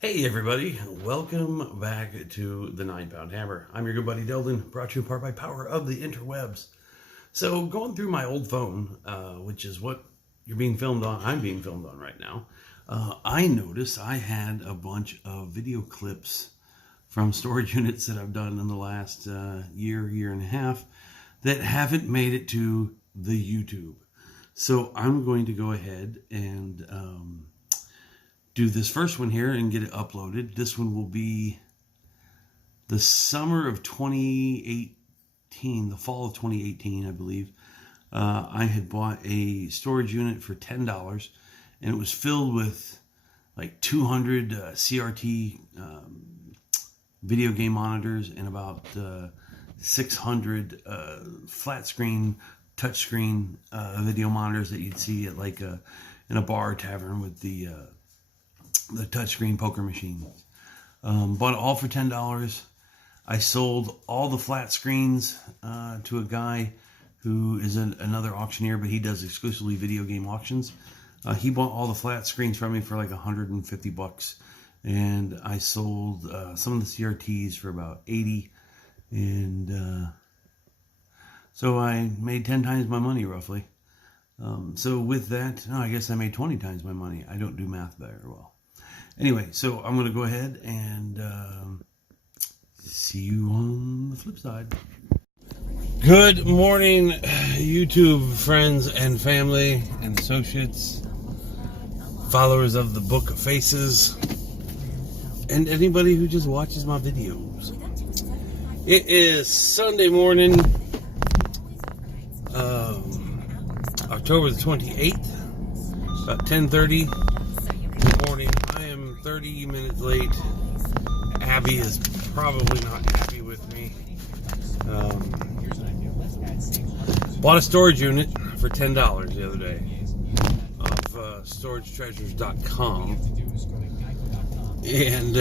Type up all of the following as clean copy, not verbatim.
Hey everybody, welcome back to the 9 Pound Hammer. I'm your good buddy Delden, brought to you in part by Power of the Interwebs. So going through my old phone, which is what I'm being filmed on right now, I noticed I had a bunch of video clips from storage units that I've done in the last year and a half that haven't made it to the YouTube. So I'm going to go ahead and do this first one here and get it uploaded. This one will be the summer of 2018, the fall of 2018, I believe. I had bought a storage unit for $10, and it was filled with like 200 CRT video game monitors and about 600 flat screen, touch screen video monitors that you'd see at like in a bar or tavern with the touchscreen poker machine. Bought it all for $10. I sold all the flat screens to a guy who is another auctioneer, but he does exclusively video game auctions. He bought all the flat screens from me for like $150, and I sold some of the CRTs for about $80, and so I made 10 times my money roughly. So with that, I guess I made 20 times my money. I don't do math very well. Anyway, so I'm going to go ahead and see you on the flip side. Good morning, YouTube friends and family and associates, followers of the Book of Faces, and anybody who just watches my videos. It is Sunday morning, October the 28th, about 10:30 in the morning. 30 minutes late. Abby is probably not happy with me. Bought a storage unit for $10 the other day off storagetreasures.com, and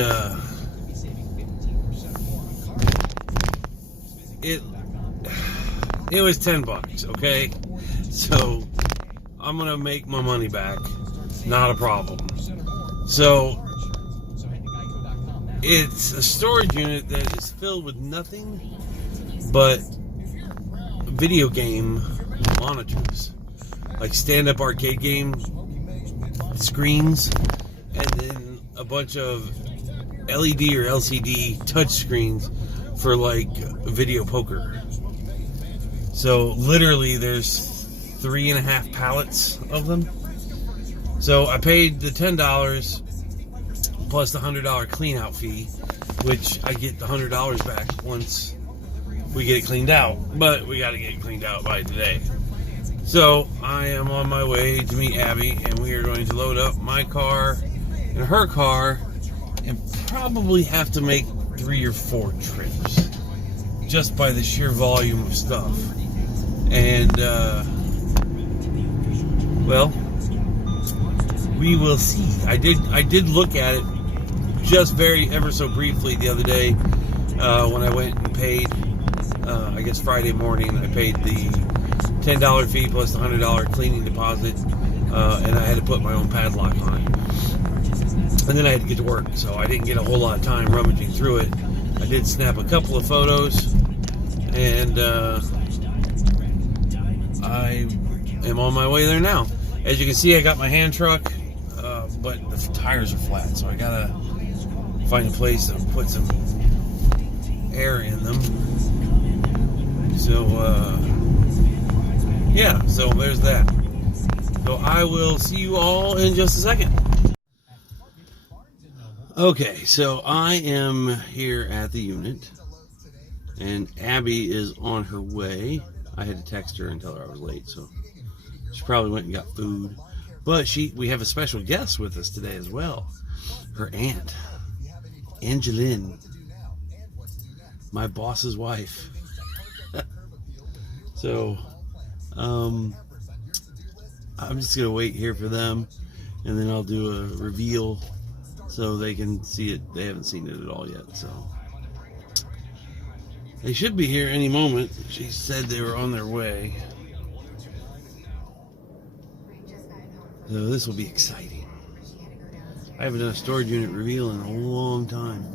it was $10, okay? So I'm gonna make my money back, not a problem. So it's a storage unit that is filled with nothing but video game monitors, like stand-up arcade game screens, and then a bunch of LED or LCD touch screens for like video poker. So literally there's 3.5 pallets of them. So I paid the $10 plus the $100 clean out fee, which I get the $100 back once we get it cleaned out, but we got to get it cleaned out by today. So I am on my way to meet Abby, and we are going to load up my car and her car and probably have to make 3 or 4 trips just by the sheer volume of stuff. And well, we will see. I did look at it just ever so briefly the other day when I went and paid. I guess Friday morning I paid the $10 fee plus the $100 cleaning deposit, and I had to put my own padlock on it. And then I had to get to work, so I didn't get a whole lot of time rummaging through it. I did snap a couple of photos, and I am on my way there now. As you can see, I got my hand truck, but the tires are flat, so I gotta find a place to put some air in them. So, yeah, so there's that. So I will see you all in just a second. Okay, so I am here at the unit, and Abby is on her way. I had to text her and tell her I was late, so she probably went and got food. But we have a special guest with us today as well. Her aunt, Angeline, my boss's wife. So, I'm just going to wait here for them, and then I'll do a reveal so they can see it. They haven't seen it at all yet, so they should be here any moment. She said they were on their way. So this will be exciting. I haven't done a storage unit reveal in a long time.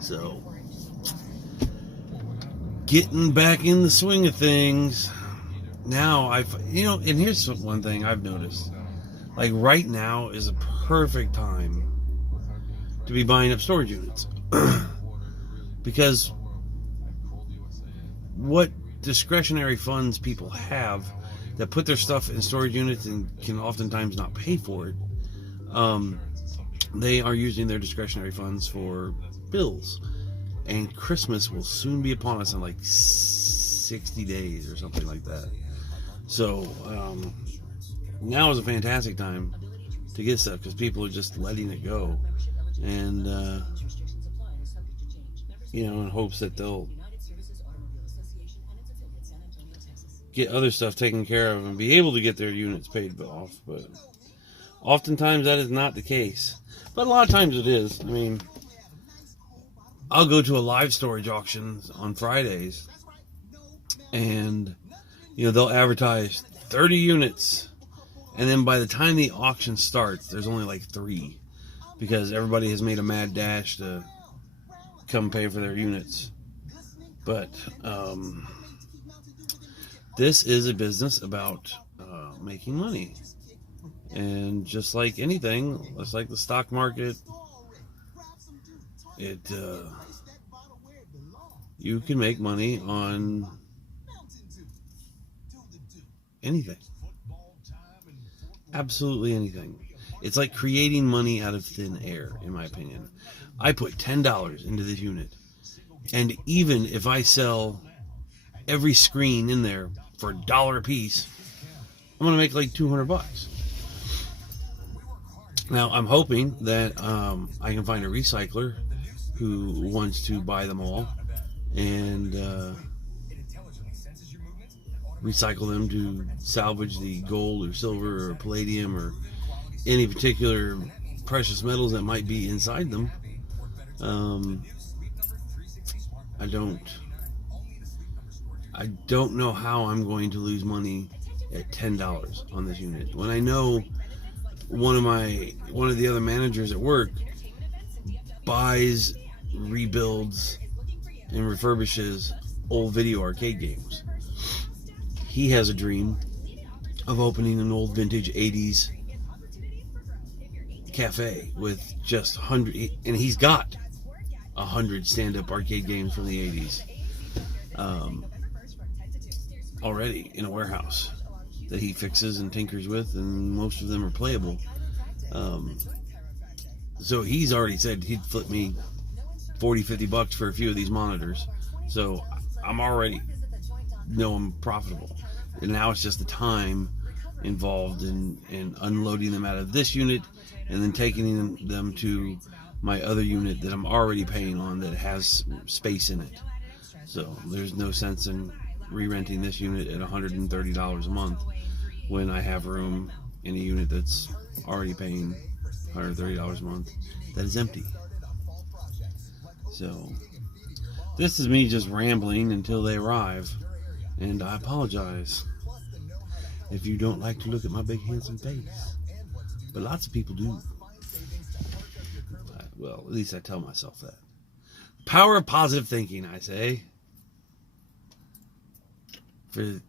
So, getting back in the swing of things. Now, and here's one thing I've noticed. Like, right now is a perfect time to be buying up storage units. Because what discretionary funds people have that put their stuff in storage units and can oftentimes not pay for it, they are using their discretionary funds for bills. And Christmas will soon be upon us in like 60 days or something like that. So now is a fantastic time to get stuff because people are just letting it go. And, in hopes that they'll get other stuff taken care of and be able to get their units paid off. But oftentimes that is not the case. But a lot of times it is. I mean, I'll go to a live storage auction on Fridays, and they'll advertise 30 units, and then by the time the auction starts, there's only like 3, because everybody has made a mad dash to come pay for their units. But this is a business about making money, and just like anything, just like the stock market, you can make money on anything. Absolutely anything. It's like creating money out of thin air, in my opinion. I put $10 into this unit, and even if I sell every screen in there for $1 a piece, I'm going to make like $200. Now, I'm hoping that I can find a recycler who wants to buy them all and recycle them to salvage the gold or silver or palladium or any particular precious metals that might be inside them. I don't know how I'm going to lose money at $10 on this unit when I know one of the other managers at work buys, rebuilds, and refurbishes old video arcade games. He has a dream of opening an old vintage 80s cafe with just 100, and he's got 100 stand-up arcade games from the 80s already in a warehouse that he fixes and tinkers with, and most of them are playable. So he's already said he'd flip me $40-50 for a few of these monitors. So I'm already know I'm profitable. And now it's just the time involved in unloading them out of this unit and then taking them to my other unit that I'm already paying on that has space in it. So there's no sense in re-renting this unit at $130 a month when I have room in a unit that's already paying $130 a month that is empty. So this is me just rambling until they arrive, and I apologize if you don't like to look at my big handsome face, but lots of people do. Well, at least I tell myself that. Power of positive thinking, I say. For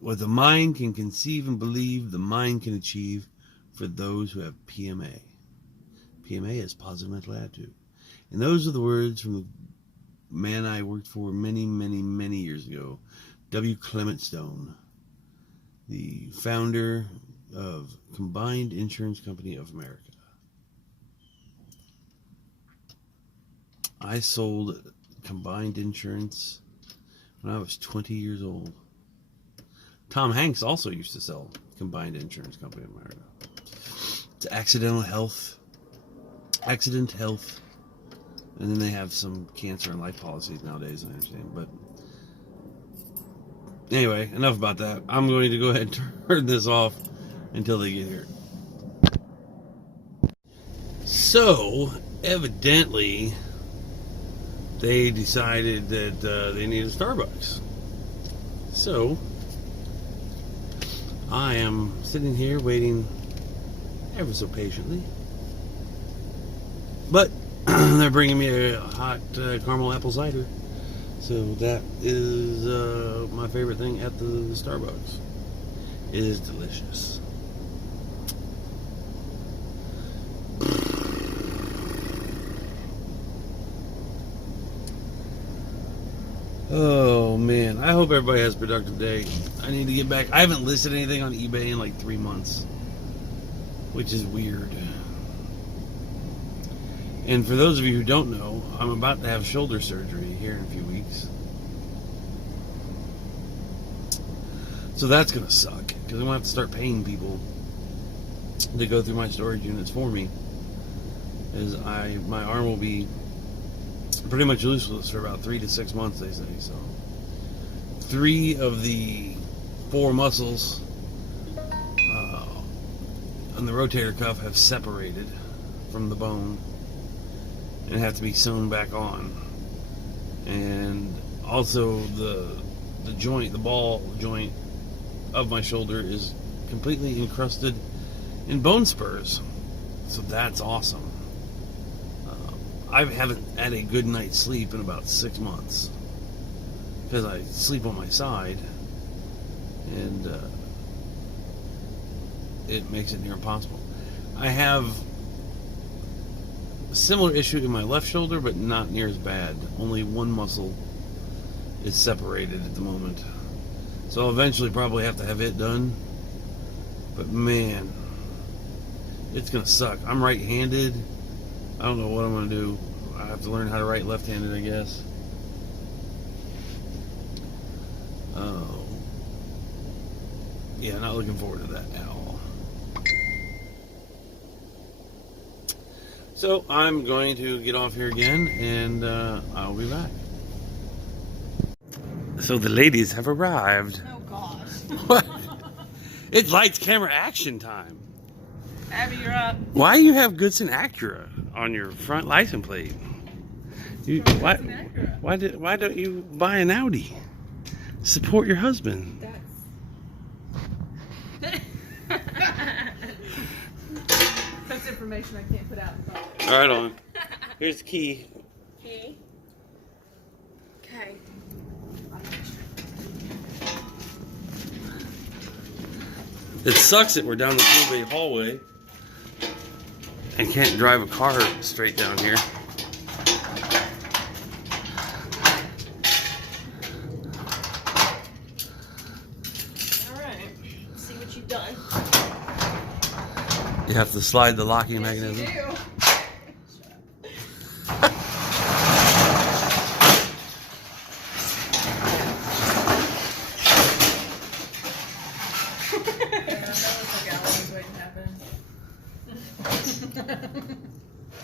what the mind can conceive and believe, the mind can achieve for those who have PMA. PMA is positive mental attitude. And those are the words from the man I worked for many, many, many years ago, W. Clement Stone, the founder of Combined Insurance Company of America. I sold Combined Insurance when I was 20 years old. Tom Hanks also used to sell Combined Insurance Company of America. It's Accident Health, and then they have some cancer and life policies nowadays, I understand. But anyway, enough about that. I'm going to go ahead and turn this off until they get here. So, evidently, they decided that they needed Starbucks. So, I am sitting here waiting ever so patiently But they're bringing me a hot caramel apple cider. So that is my favorite thing at the Starbucks. It is delicious. Oh man, I hope everybody has a productive day. I need to get back. I haven't listed anything on eBay in like 3 months, which is weird. And for those of you who don't know, I'm about to have shoulder surgery here in a few weeks. So that's going to suck, because I'm going to have to start paying people to go through my storage units for me. As my arm will be pretty much useless for about 3 to 6 months, they say. So 3 of the 4 muscles on the rotator cuff have separated from the bone and have to be sewn back on. And also the joint, the ball joint of my shoulder is completely encrusted in bone spurs. So that's awesome. I haven't had a good night's sleep in about 6 months because I sleep on my side, and it makes it near impossible. I have a similar issue in my left shoulder, but not near as bad. Only one muscle is separated at the moment. So I'll eventually probably have to have it done. But man, it's going to suck. I'm right-handed. I don't know what I'm going to do. I have to learn how to write left-handed, I guess. Oh. Yeah, not looking forward to that at all. So I'm going to get off here again, and I'll be back. So the ladies have arrived. Oh gosh. What? It's lights, camera, action time. Abby, you're up. Why do you have Goodson Acura on your front license plate? Why don't you buy an Audi? Support your husband. That's information I can't put out in public. All right, on. Here's the key. Okay. Okay. It sucks that we're down the Blue Bay hallway and can't drive a car straight down here. Alright. Let's see what you've done. You have to slide the locking Yes, mechanism. you do.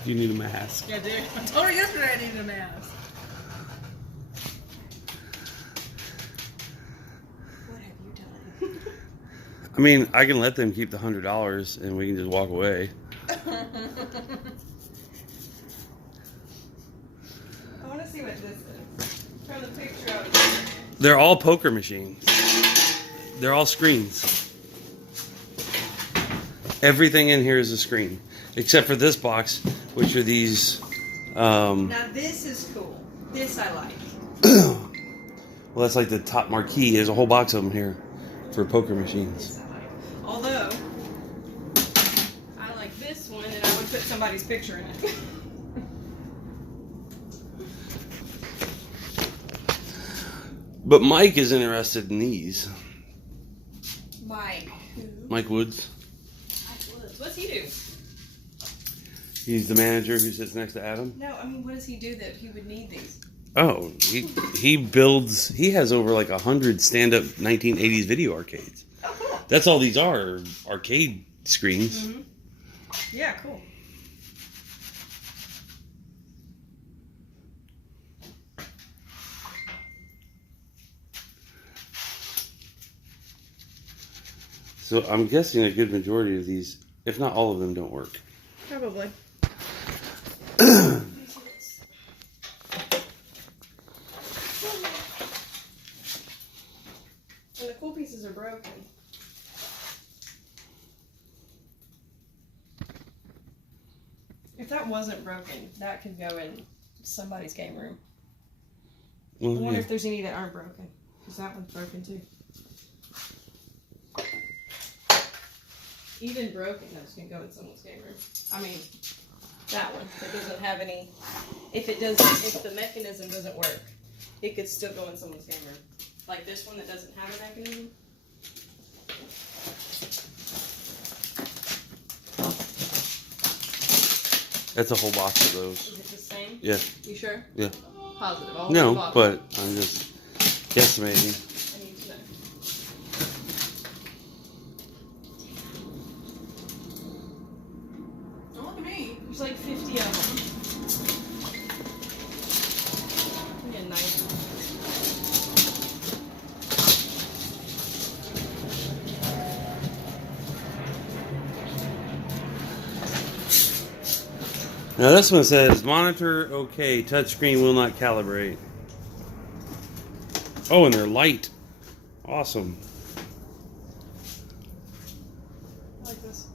You need a mask. Yeah, dude. I told her yesterday I needed a mask. What have you done? I mean, I can let them keep the $100 and we can just walk away. I want to see what this is. From the picture of it. They're all poker machines. They're all screens. Everything in here is a screen. Except for this box, which are these... Now this is cool. This I like. Well, that's like the top marquee. There's a whole box of them here for poker machines. This I like. Although, I like this one and I would put somebody's picture in it. But Mike is interested in these. Mike. Who? Mike Woods. Mike Woods. What's he do? He's the manager who sits next to Adam. No, I mean, what does he do that he would need these? Oh, he builds. He has over like 100 stand-up 1980s video arcades. Oh, cool. That's all these are arcade screens. Mm-hmm. Yeah, cool. So I'm guessing a good majority of these, if not all of them, don't work. Probably. And the cool pieces are broken. If that was wasn't broken, that could go in somebody's game room. Well, I wonder yeah. if there's any that aren't broken. Because that one's broken too. Even broken, those can go in someone's game room. I mean, that one that doesn't have any. If the mechanism doesn't work, it could still go in someone's game room. Like this one that doesn't have a mechanism. That's a whole box of those. Is it the same? Yeah. You sure? Yeah. Positive. All No, in the bottom. but I'm just guesstimating. I need to know. Don't look at me. There's like 50 of them. Give me a knife. Now this one says monitor okay, touchscreen will not calibrate. Oh, and they're light. Awesome. I like this.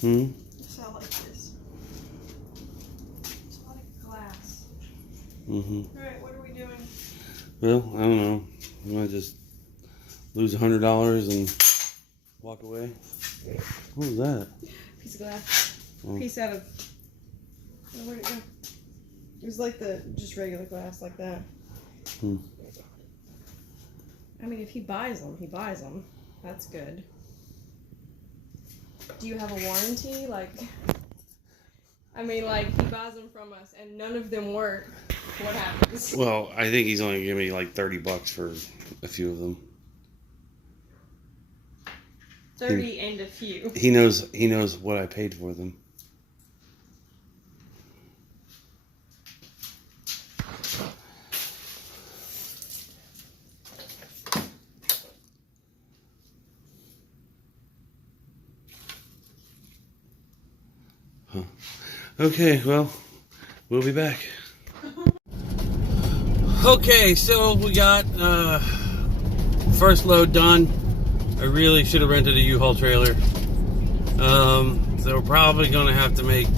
Yes, I like this. It's a lot of glass. Alright, what are we doing? Well, I don't know. You want to just lose $100 and walk away? What was that? Piece of glass. Oh. Piece out of. Oh, where'd it go? It was like the just regular glass, like that. I mean, if he buys them, he buys them. That's good. Do you have a warranty? Like, I mean, like he buys them from us, and none of them work. What happens? Well, I think he's only giving me like $30 for a few of them. 30 and a few. He knows what I paid for them. Huh. Okay, well, we'll be back. Okay, so we got first load done. I really should have rented a U-Haul trailer. So we're probably going to have to make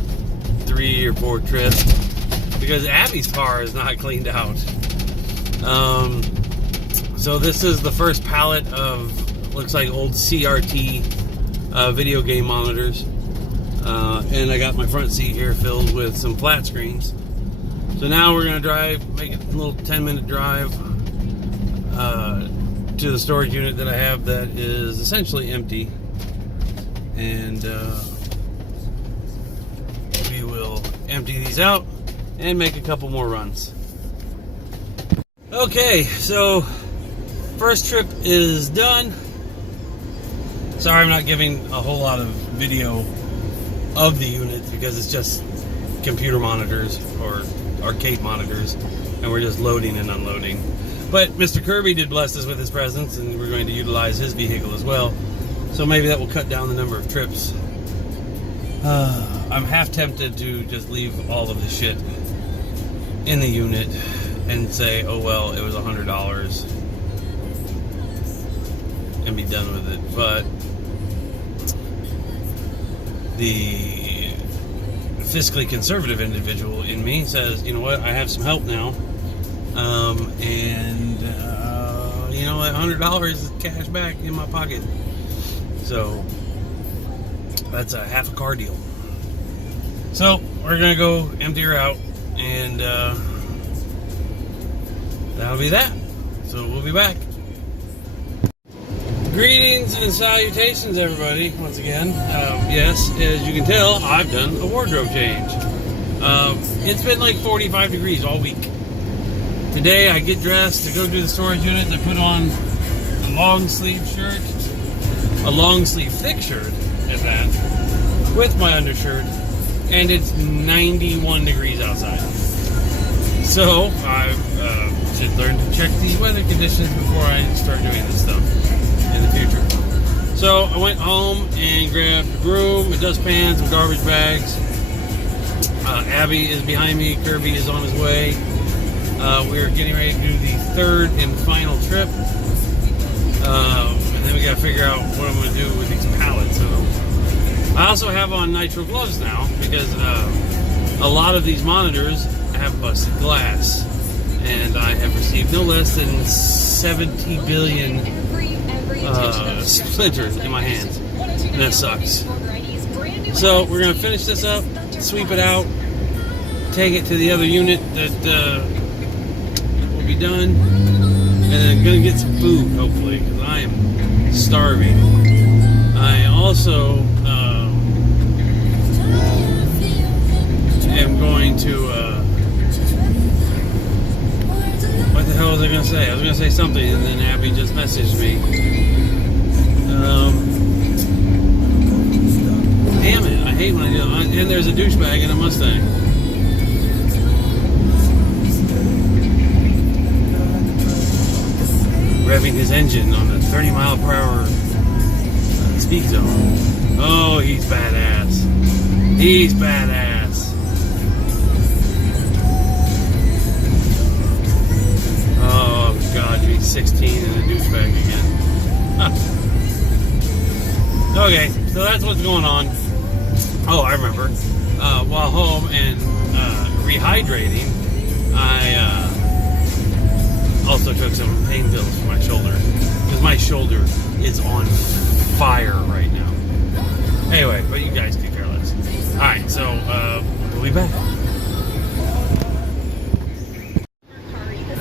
3 or 4 trips because Abby's car is not cleaned out. So this is the first pallet of, looks like old CRT video game monitors. And I got my front seat here filled with some flat screens. So now we're going to drive, make a little 10-minute drive to the storage unit that I have that is essentially empty. And we will empty these out and make a couple more runs. Okay, so first trip is done. Sorry I'm not giving a whole lot of video of the unit because it's just computer monitors or arcade monitors and we're just loading and unloading. But Mr. Kirby did bless us with his presence and we're going to utilize his vehicle as well. So maybe that will cut down the number of trips. I'm half tempted to just leave all of the shit in the unit and say, oh well, it was $100 and be done with it. But the fiscally conservative individual in me says, you know what, I have some help now. You know, that $100 is cash back in my pocket. So that's a half a car deal. So we're gonna go empty her out, and that'll be that. So we'll be back. Greetings and salutations, everybody. Once again, yes, as you can tell, I've done a wardrobe change. It's been like 45 degrees all week. Today I get dressed to go to the storage unit and I put on a long sleeve shirt, a long sleeve thick shirt at that, with my undershirt, and it's 91 degrees outside. So I should learn to check the weather conditions before I start doing this stuff in the future. So I went home and grabbed a broom, a dustpan, some garbage bags. Abby is behind me, Kirby is on his way. We're getting ready to do the third and final trip. And then we got to figure out what I'm going to do with these pallets. So I also have on nitro gloves now because a lot of these monitors have busted glass, and I have received no less than 70 billion splinters in my hands, and that sucks. So we're gonna finish this up, sweep it out, take it to the other unit that will be done, and then gonna get some food hopefully because I am starving. I also am going to what the hell was I gonna say? I was gonna say something and then Abby just messaged me. Damn it, I hate when I do it. And there's a douchebag in a Mustang. Revving his engine on the 30-mile-per-hour speed zone. Oh, he's badass. He's badass. Oh, God, he's 16 and a douchebag again. Huh. Okay, so that's what's going on. Oh, I remember. While home and rehydrating, I also took some pain pills for my shoulder because my shoulder is on fire right now. Anyway, but you guys could care less. All right, so we'll be back.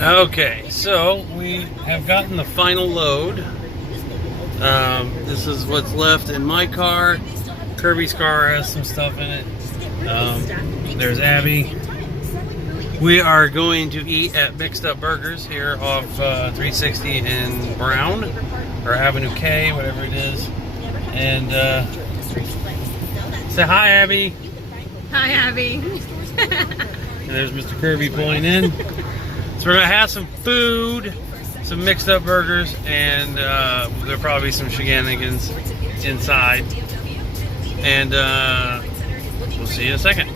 Okay, so we have gotten the final load. This is what's left in my car. Kirby's car has some stuff in it. There's Abby. We are going to eat at Mixed Up Burgers here off 360 and Brown, or Avenue K, whatever it is. And say hi, Abby. Hi, Abby. And there's Mr. Kirby pulling in. So we're gonna have some food, some Mixed Up Burgers, and there'll probably be some shenanigans inside. And we'll see you in a second.